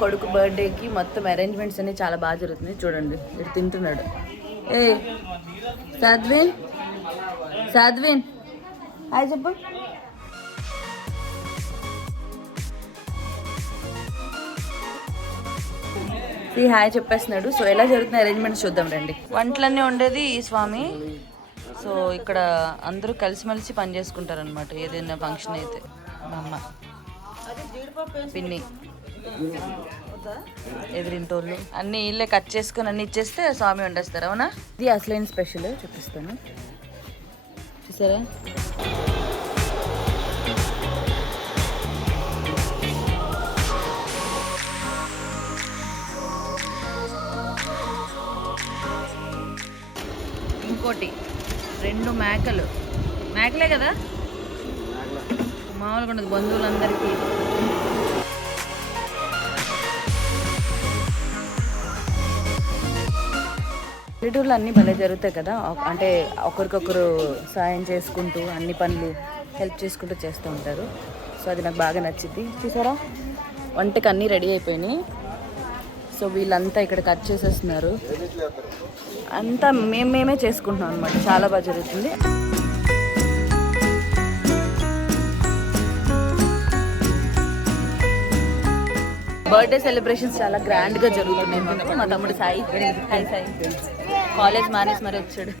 కొడుకు బర్త్డేకి మొత్తం అరేంజ్మెంట్స్ అన్ని చాలా బాగా జరుగుతున్నాయి. చూడండి ఇటు తింటున్నాడు. ఏ సాధ్విన్ సాధ్విన్ హాయ్ చెప్పు. హాయ్ చెప్పేస్తున్నాడు. సో ఎలా జరుగుతున్నాయి అరేంజ్మెంట్స్ చూద్దాం రండి. వంటలన్నీ ఉండేది ఈ స్వామి. సో ఇక్కడ అందరూ కలిసిమెలిసి పని చేసుకుంటారు అనమాట. ఏదైనా ఫంక్షన్ అయితే మా అమ్మ పిన్ని ఎదురింటోళ్ళు అన్ని ఇల్లే కట్ చేసుకొని అన్ని ఇచ్చేస్తే స్వామి వండేస్తారు. అవునా? ఇది అసలైన స్పెషల్ చూపిస్తాను. చూసారా? ఇంకోటి 2 మేకలే కదా, మామూలుగా ఉండదు బంధువులందరికీ. పల్లెటూరులో అన్నీ భలే జరుగుతాయి కదా, అంటే ఒకరికొకరు సాయం చేసుకుంటూ అన్ని పనులు హెల్ప్ చేసుకుంటూ చేస్తూ ఉంటారు. సో అది నాకు బాగా నచ్చింది. చూసారా వంటకి అన్నీ రెడీ అయిపోయినాయి. సో వీళ్ళంతా ఇక్కడ కట్ చేసేస్తున్నారు. అంతా మేమే చేసుకుంటున్నాం అనమాట. చాలా బాగా జరుగుతుంది. బర్త్డే సెలబ్రేషన్స్ చాలా గ్రాండ్గా జరుగుతున్నాయి మాకు. మా తమ్ముడు సాయి, హాయ్ సాయి, కాలేజ్ మానేసి మరి వచ్చాడు.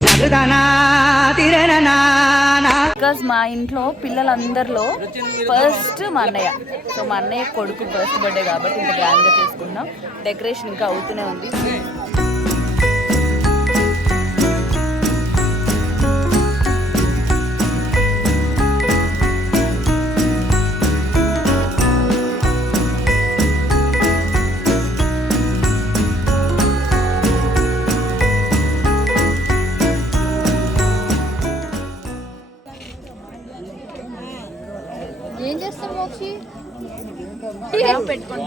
బికాస్ మా ఇంట్లో పిల్లలందరిలో ఫస్ట్ మా అన్నయ్య. సో మా అన్నయ్య కొడుకు ఫస్ట్ బర్త్డే కాబట్టి ఇంత గ్రాండ్గా చేసుకుంటున్నాం. డెకరేషన్ ఇంకా అవుతూనే ఉంది.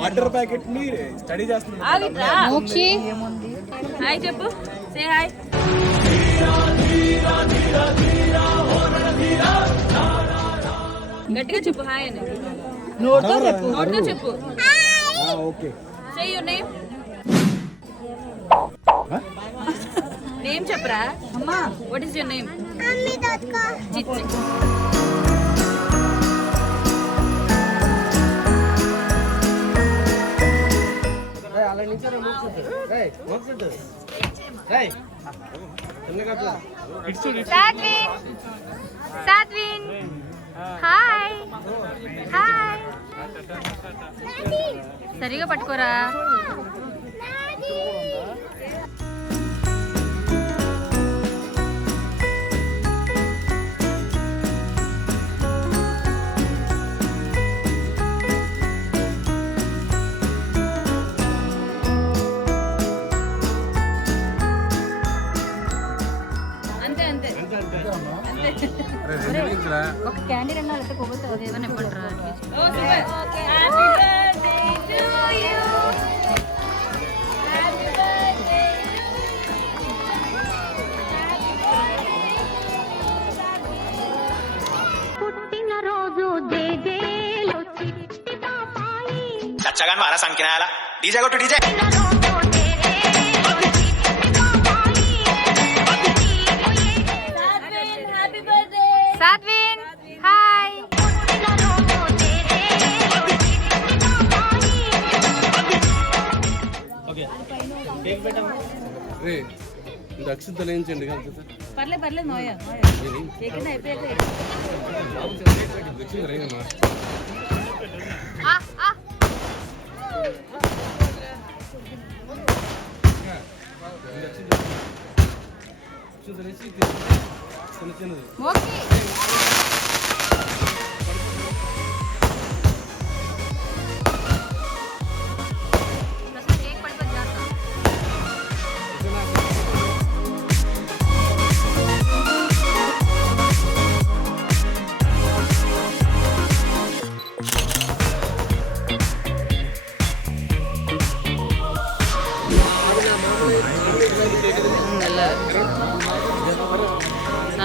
వాటర్ ప్యాకెట్ ని స్టడీ చేస్తున్నా. మోక్షి హాయ్ చెప్పు. Say hi. గట్టిగా చెప్పు హాయ్ అని. నోట్తో చెప్పు. Okay. Say your name. Name చెప్పరా అమ్మా. What is your name? చిచ్చి. Sadvin, hi. సరిగా పట్టుకోరా. ఒక క్యాండీ 2 నాలుగు కొబ్బరి ఏమైనా ఇవ్వండిరా. పుట్టినరోజు జేజేలు చిట్టి పాపాయి చచ్చగా మారా సంకినాల డీజే కొట్టు DJ. Sadvin, hi. Okay cake పెట్టాం రే. దక్షిణ తొలగించండి. పర్లేదు నోయా. కేక్ అయిపోయాక దక్షిణ రేగమ్మా.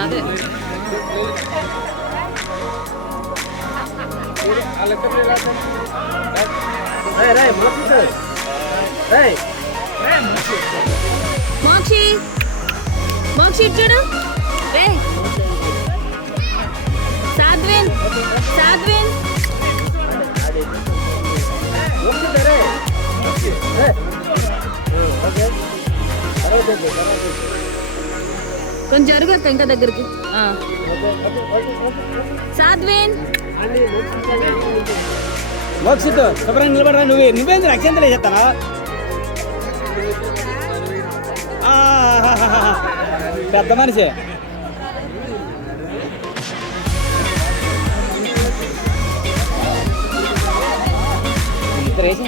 అదే మోక్షి మోక్షి చూడు రే సాధ్విన్ సాధ్విన్ కొంచెం జరుగక్క ఇంకా దగ్గరికి సాధ్విన్ మోక్షిత్ శుభ్రంగా నిలబడరా నువ్వేంద్ర అక్షంతలే చెప్తానా పెద్ద మనిషి రేసి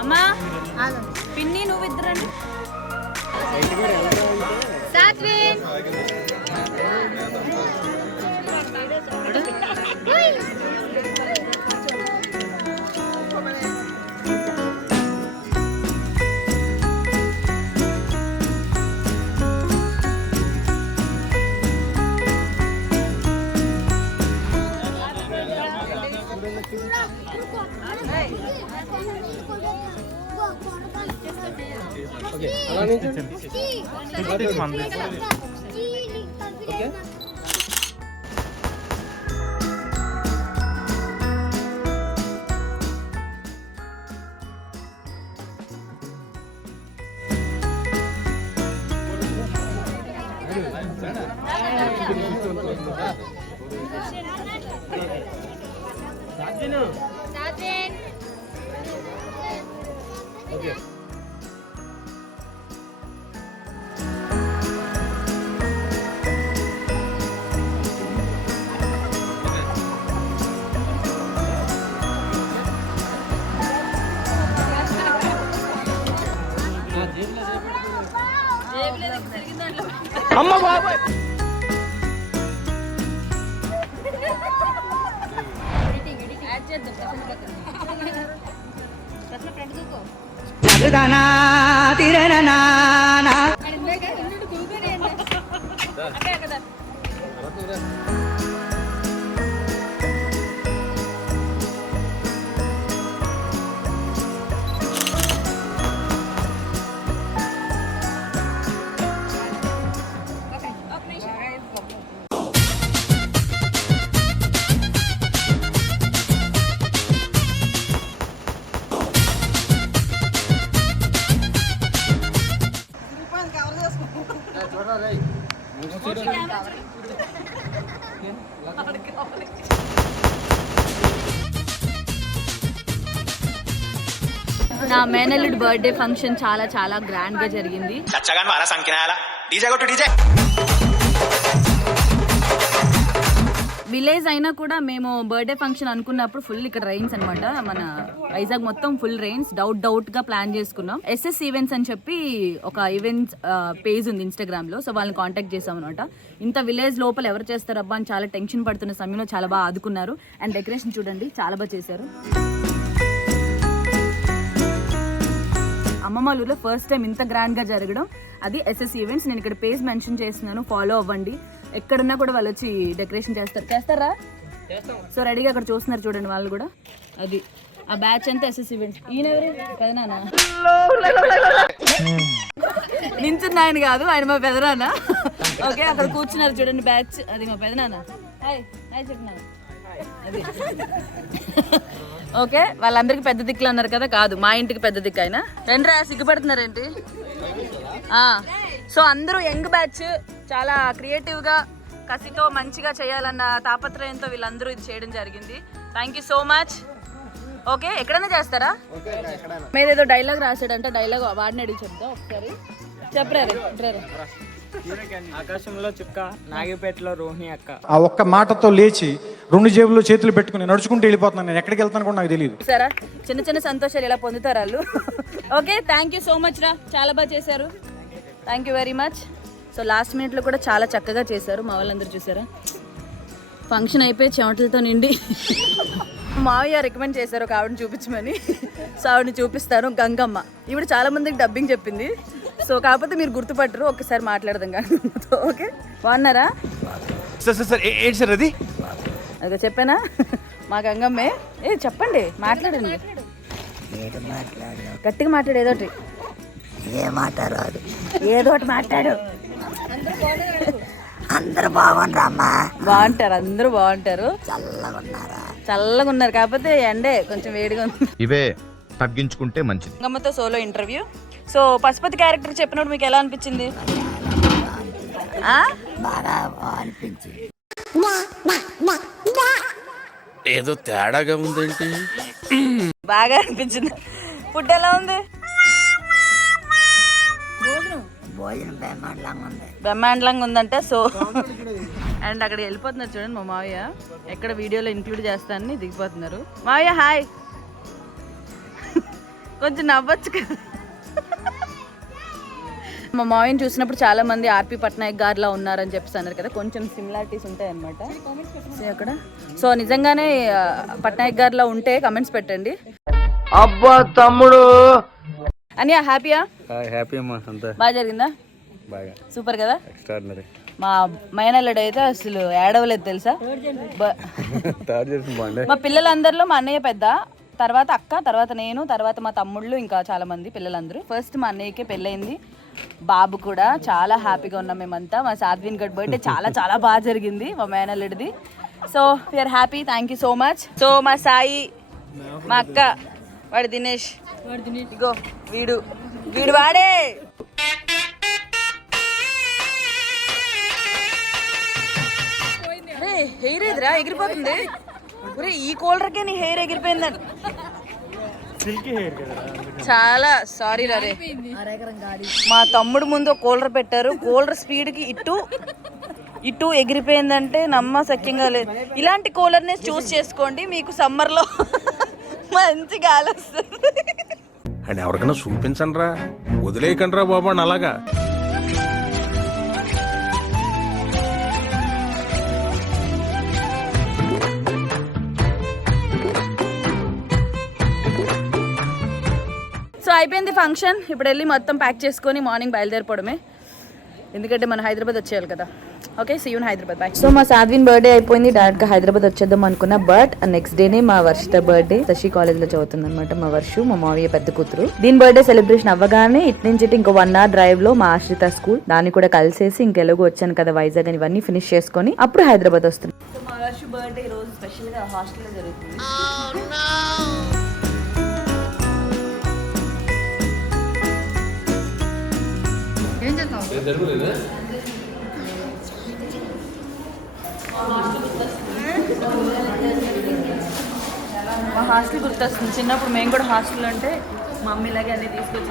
అమ్మా పిన్ని నువ్వు ఇద్దరండి సాత్విన్ అమ్మ బాబాయ్ నా మేనల్లుడి బర్త్డే ఫంక్షన్ చాలా చాలా గ్రాండ్ గా జరిగింది. చచ్చగాని వారా సంకినాల డీజే కొట్టు డీజే. విలేజ్ అయినా కూడా మేము బర్త్డే ఫంక్షన్ అనుకున్నప్పుడు ఫుల్ ఇక్కడ రైన్స్ అనమాట. మన వైజాగ్ మొత్తం ఫుల్ రైన్స్. డౌట్ గా ప్లాన్ చేసుకున్నాం. ఎస్ఎస్ ఈవెంట్స్ అని చెప్పి ఒక ఈవెంట్స్ పేజ్ ఉంది ఇన్స్టాగ్రామ్ లో. సో వాళ్ళని కాంటాక్ట్ చేసాం అనమాట. ఇంత విలేజ్ లోపల ఎవరు చేస్తారు అబ్బా అని చాలా టెన్షన్ పడుతున్న సమయంలో చాలా బాగా ఆదుకున్నారు. అండ్ డెకరేషన్ చూడండి చాలా బాగా చేశారు. అమ్మమ్మ ఊర్లో ఫస్ట్ టైం ఇంత గ్రాండ్ గా జరగడం అది ఎస్ఎస్ ఈవెంట్స్. నేను ఇక్కడ పేజ్ మెన్షన్ చేస్తున్నాను, ఫాలో అవ్వండి. ఎక్కడున్నా కూడా వాళ్ళు వచ్చి డెకరేషన్ చేస్తారా? సో రెడీగా అక్కడ చూస్తున్నారు చూడండి వాళ్ళు కూడా. అది ఆ బ్యాచ్ అంతా ఎస్ఎస్ ఈవెంట్స్. ఈయన ఎవరు? పెదనాన్న నించున్న ఆయన కాదు, ఆయన మా పెదనాన్న. ఓకే అక్కడ కూర్చున్నారు చూడండి బ్యాచ్. అది మా పెదనాన్న. హాయ్ హాయ్ చెప్పినాను. అది ఓకే వాళ్ళందరికి పెద్ద దిక్కులు అన్నారు కదా, కాదు మా ఇంటికి పెద్ద దిక్కు ఆయన. రండి రా, సిగ్గుపడుతున్నారేంటి? సో అందరూ యంగ్ బ్యాచ్, చాలా క్రియేటివ్ గా కసితో మంచిగా చేయాలన్న తాపత్రయంతో వీళ్ళందరూ ఇది చేయడం జరిగింది. Thank you so much. Okay ఎక్కడైనా చేస్తారా? మీదేదో డైలాగ్ రాశాడంటే డైలాగ్ వాడిని అడిగి చెప్తా ఒకసారి. చెప్పరా? ఆకాశంలో చుక్క, నాగిపేటలో రోహిణి అక్క. ఆ ఒక్క మాటతో లేచి 2 జేబుల్లో చేతులు పెట్టుకుని నడుచుకుంటూ వెళ్ళిపోతున్నాను. నేను ఎక్కడికి వెళ్తాను కూడా నాకు తెలియదు. సరే, చిన్న చిన్న సంతోషాలు ఇలా పొందుతారు వాళ్ళు. Okay, thank you so much రా, చాలా బాగా చేశారు. Thank you very much. So last మినిట్లో కూడా చాలా చక్కగా చేశారు మా వాళ్ళందరూ. చూసారా, ఫంక్షన్ అయిపోయి చెమటలతో నిండి మావయ్య రికమెండ్ చేశారు ఒక ఆవిడని చూపించమని. సో ఆవిడని చూపిస్తాను, గంగమ్మ. ఈవిడ చాలా మందికి డబ్బింగ్ చెప్పింది. సో కాకపోతే మీరు గుర్తుపట్టరు, ఒక్కసారి మాట్లాడదాం గంగమ్మతో. ఓకే, బాగున్నారా? సార్ ఏంటి సార్ అది? అదే చెప్పానా, మా గంగమ్మే. చెప్పండి, మాట్లాడండి, గట్టిగా మాట్లాడు. ఏదోటి ఏదో ఒకటి మాట్లాడు. అందరు బాగుంటారమ్మా. బాగుంటారు, అందరూ బాగుంటారు. చల్లగా ఉన్నారు, కాకపోతే ఎండే కొంచెం వేడిగా ఉంది. ఇవే తగ్గించుకుంటే మంచిది. గంగమ్మతో solo interview. So Pashupati character చెప్పినప్పుడు మీకు ఎలా అనిపించింది? బాగా అనిపించింది. ఏదో తేడాగా ఉందేంటి? బాగా అనిపించింది. ఫుడ్ ఎలా ఉంది? భోజనం బ్రహ్మాండంగా ఉందంటే. సో అండ్ అక్కడ వెళ్ళిపోతున్నారు చూడండి మా మావయ్య. ఎక్కడ వీడియోలో ఇంక్లూడ్ చేస్తానని దిగిపోతున్నారు. మావయ్య హాయ్. కొంచెం నవ్వచ్చు కదా. మా మావయ్యని చూసినప్పుడు చాలా మంది ఆర్పి పట్నాయక్ గారిలా ఉన్నారని చెప్పేసి అన్నారు కదా, కొంచెం సిమిలారిటీస్ ఉంటాయి అన్నమాట. సో అక్కడ సో నిజంగానే పట్నాయక్ గారిలా ఉంటే కమెంట్స్ పెట్టండి. అబ్బా తమ్ముడు అనియా హ్యాపీయా? హ్యాపీ అమ్మా, అంతా బాగా జరిగిందా? బాగా సూపర్ కదా. ఎక్స్ట్రాడినరీ. మా మైనల్లుడు అయితే అసలు ఏడవలేదు తెలుసా. మా పిల్లలందరిలో మా అన్నయ్య పెద్ద, తర్వాత అక్క, తర్వాత నేను, తర్వాత మా తమ్ముళ్ళు, ఇంకా చాలా మంది పిల్లలందరూ. ఫస్ట్ మా అన్నయ్యకే పెళ్ళయింది, బాబు కూడా. చాలా హ్యాపీగా ఉన్నాం మేమంతా. మా సాధ్విన్ గడ్ బర్త్డే చాలా చాలా బాగా జరిగింది, మా మేనల్లుడిది. So we are happy, thank you so much. So మా సాయి, మా అక్క, వాడు దినేష్, ఇగో వీడు వాడే. అరే హెయిర్ ఏదిరా ఎగిరిపోతుంది. ఈ కూలర్కే నీ హెయిర్ ఎగిరిపోయిందని. చాలా సారీ రే. మా తమ్ముడు ముందు కూలర్ పెట్టారు, కూలర్ స్పీడ్కి ఇటు ఎగిరిపోయిందంటే నమ్మశక్యంగా లేదు. ఇలాంటి కూలర్నే చూస్ చేసుకోండి, మీకు సమ్మర్లో మంచి గాలి వస్తుంది. అని ఎవరికైనా చూపించండి రా, వదిలేయకండి రా బాబు అని అలాగా. సో అయిపోయింది ఫంక్షన్. ఇప్పుడు వెళ్ళి మొత్తం ప్యాక్ చేసుకొని మార్నింగ్ బయలుదేరిపోవడమే, ఎందుకంటే మనం హైదరాబాద్ వచ్చేయాలి కదా. Okay, see you in Hyderabad. Bye. So మా సాధ్విన్ బర్త్డే అయిపోయింది, డైరెక్ట్గా హైదరాబాద్ వచ్చేద్దాం అనుకున్నా. బట్ నెక్స్ట్ డేనే మా వర్షిత బర్త్డే. శశి కాలేజ్లో చదువుతుంది అనమాట మా వర్షు, మా మావయ్య పెద్ద కూతురు. దీని బర్త్డే సెలబ్రేషన్ అవ్వగానే ఇటు నుంచి ఇంకో 1 hour డ్రైవ్ లో మా ఆశ్రిత స్కూల్, దాన్ని కూడా కలిసేసి ఇంకెలాగో వచ్చాను కదా వైజాగ్ అని, ఇవన్నీ ఫినిష్ చేసుకొని అప్పుడు హైదరాబాద్ వస్తుంది. సో మా వర్షు బర్త్డే ఈ రోజు స్పెషల్ గా హాస్టల్లో జరుగుతుంది. మా హాస్టల్ గుర్తొస్తుంది. చిన్నప్పుడు మేము కూడా హాస్టల్ ఉంటే మా మమ్మీ లాగే అన్ని తీసుకొచ్చి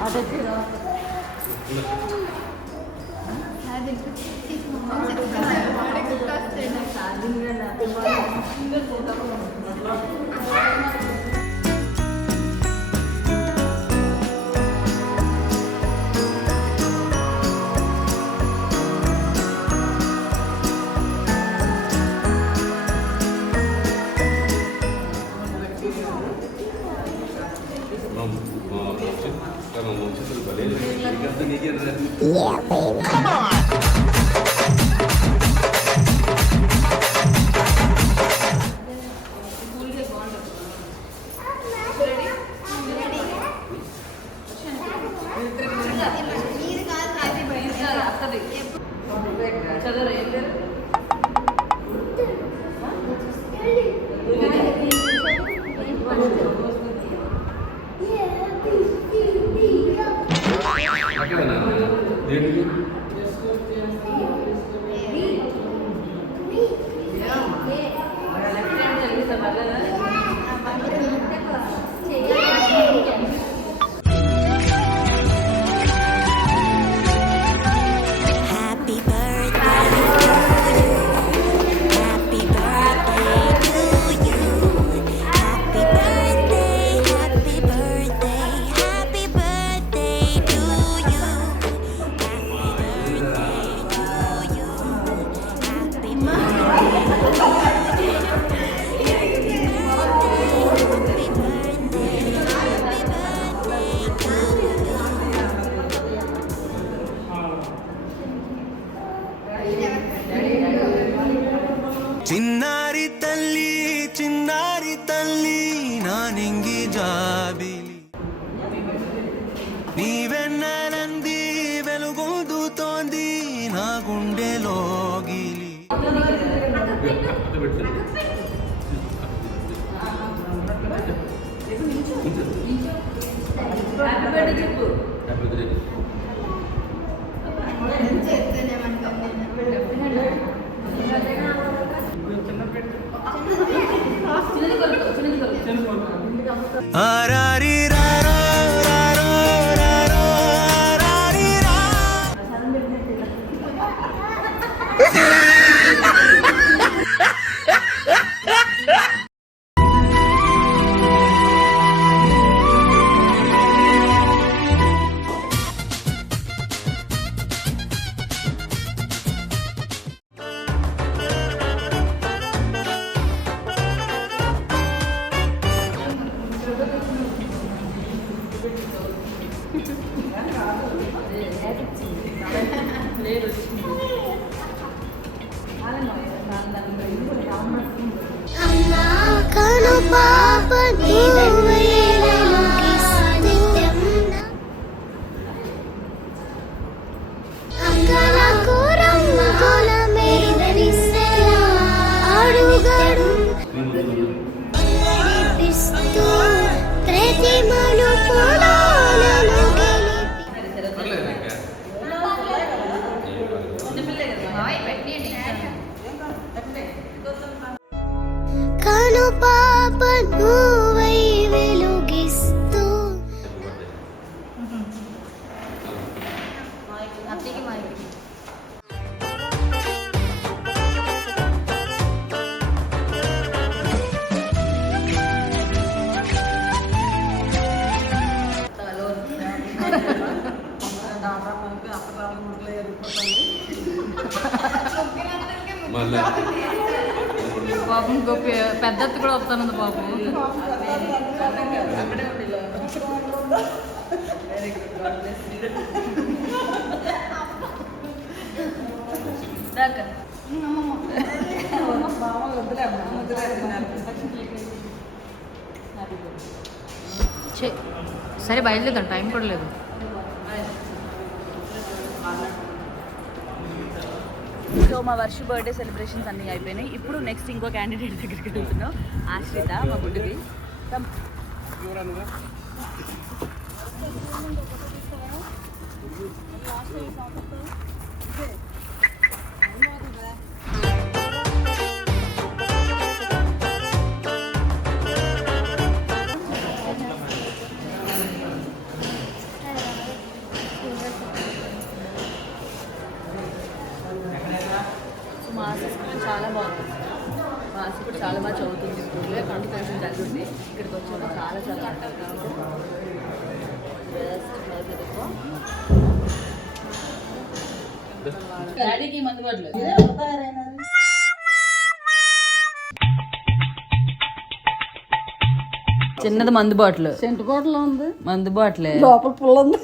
Yeah, baby. Come on. చిన్నారి తల్లి నా నింగి జాబిలి నీవెన్నెలంది వెలుగొందుతోంది నా గుండెలోగిలి ఆరారి రారో రారో రారో రారి రా. పాపం ఇంకో పెద్ద కూడా వస్తానంది పాపం. సరే బయలుదేద్దాం, టైం కూడా లేదు. సో మా వర్ష బర్త్డే సెలబ్రేషన్స్ అన్నీ అయిపోయినాయి. ఇప్పుడు నెక్స్ట్ ఇంకో క్యాండిడేట్ దగ్గరికి వెళ్తున్నాం. ఆశ్రిత మా గుడ్డుకి. చాలా బాగుంది. మా ఇప్పుడు చాలా బాగా చదువుతుంది స్కూల్లో, కానీ కొంచెం చదువుతుంది. ఇక్కడికి వచ్చాక చాలా డాడీకి మందు బాటలు, చిన్నది మందు బాటలు, సెంటు బాటలు ఉంది, మందు బాటలే లోపల పుల్ల ఉంది.